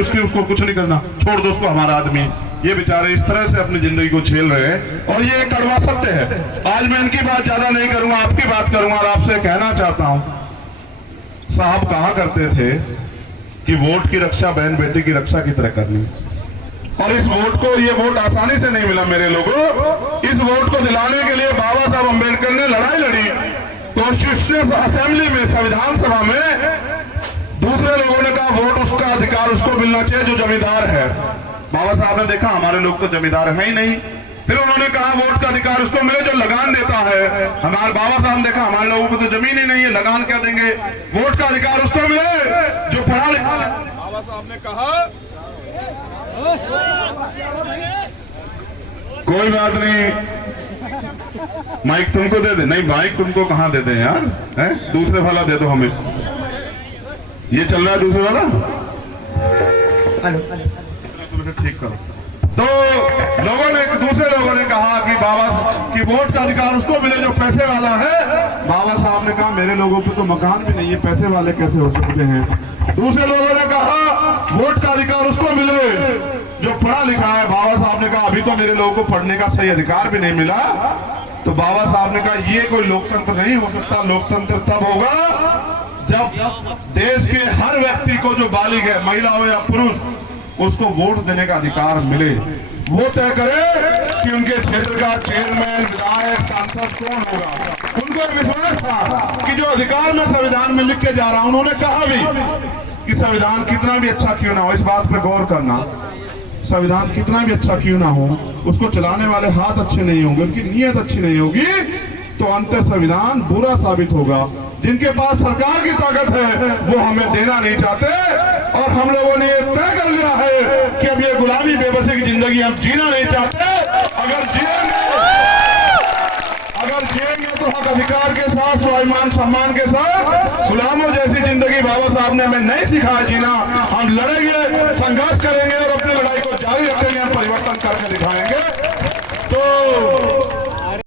उसको कुछ नहीं करना, छोड़ दो उसको, हमारा आदमी। ये बेचारे इस तरह से अपनी जिंदगी को झेल रहे हैं और ये कड़वा सत्य है। आज मैं इनकी बात ज्यादा नहीं करूंगा, आपकी बात करूंगा और आपसे कहना चाहता हूं, साहब कहा करते थे कि वोट की रक्षा बहन बेटी की रक्षा की तरह करनी, और इस वोट को, ये वोट आसानी से नहीं मिला मेरे लोगों। इस वोट को दिलाने के लिए बाबा साहब अम्बेडकर ने लड़ाई लड़ी कॉन्स्टिट्यूशनल असेंबली में, संविधान सभा में। दूसरे लोगों ने कहा वोट उसका अधिकार उसको मिलना चाहिए जो जमींदार है। बाबा साहब ने देखा हमारे लोग तो जमींदार है ही नहीं, फिर उन्होंने कहा वोट का अधिकार उसको मिले जो लगान देता है। हमारे बाबा साहब ने देखा हमारे लोगों को तो जमीन ही नहीं है, लगान क्या देंगे, वोट का अधिकार उसको मिले जो पढ़ा लिखा। बाबा साहब ने कहा कोई बात नहीं, माइक तुमको दे दे। नहीं, माइक तुमको कहां दे दे यार, है दूसरे वाला दे दो हमें। ये चल रहा है दूसरे वाला, ठीक करो। तो लोगों ने, दूसरे लोगों ने कहा कि बाबा की वोट का अधिकार उसको मिले जो पैसे वाला है। बाबा साहब ने कहा मेरे लोगों पे तो मकान भी नहीं है, पैसे वाले कैसे हो सकते हैं। दूसरे लोगों ने कहा वोट का अधिकार उसको मिले जो पढ़ा लिखा है। बाबा साहब ने कहा अभी तो मेरे लोगों को पढ़ने का सही अधिकार भी नहीं मिला। तो बाबा साहब ने कहा ये कोई लोकतंत्र नहीं हो सकता। लोकतंत्र तब होगा जब देश के हर व्यक्ति को, जो बालिग है, महिला हो या पुरुष, उसको वोट देने का अधिकार मिले। वो तय करे कि उनके क्षेत्र का चेयरमैन, विधायक, सांसद कौन होगा। उनको विश्वास था कि जो अधिकार मैं संविधान में लिख के जा रहा हूं, उन्होंने कहा भी कि संविधान कितना भी अच्छा क्यों ना हो, इस बात पे गौर करना, संविधान कितना भी अच्छा क्यों ना हो, उसको चलाने वाले हाथ अच्छे नहीं होंगे, उनकी नीयत अच्छी नहीं होगी, तो अंत संविधान बुरा साबित होगा। जिनके पास सरकार की ताकत है वो हमें देना नहीं चाहते, और हम लोगों ने ये तय कर लिया है कि अब ये गुलामी बेबसी की जिंदगी हम जीना नहीं चाहते। अगर जिएंगे तो हक अधिकार के साथ, स्वाभिमान सम्मान के साथ। गुलामों जैसी जिंदगी बाबा साहब ने हमें नहीं सिखाया जीना। हम लड़ेंगे, संघर्ष करेंगे और अपनी लड़ाई को जारी रखेंगे, हम परिवर्तन करके दिखाएंगे।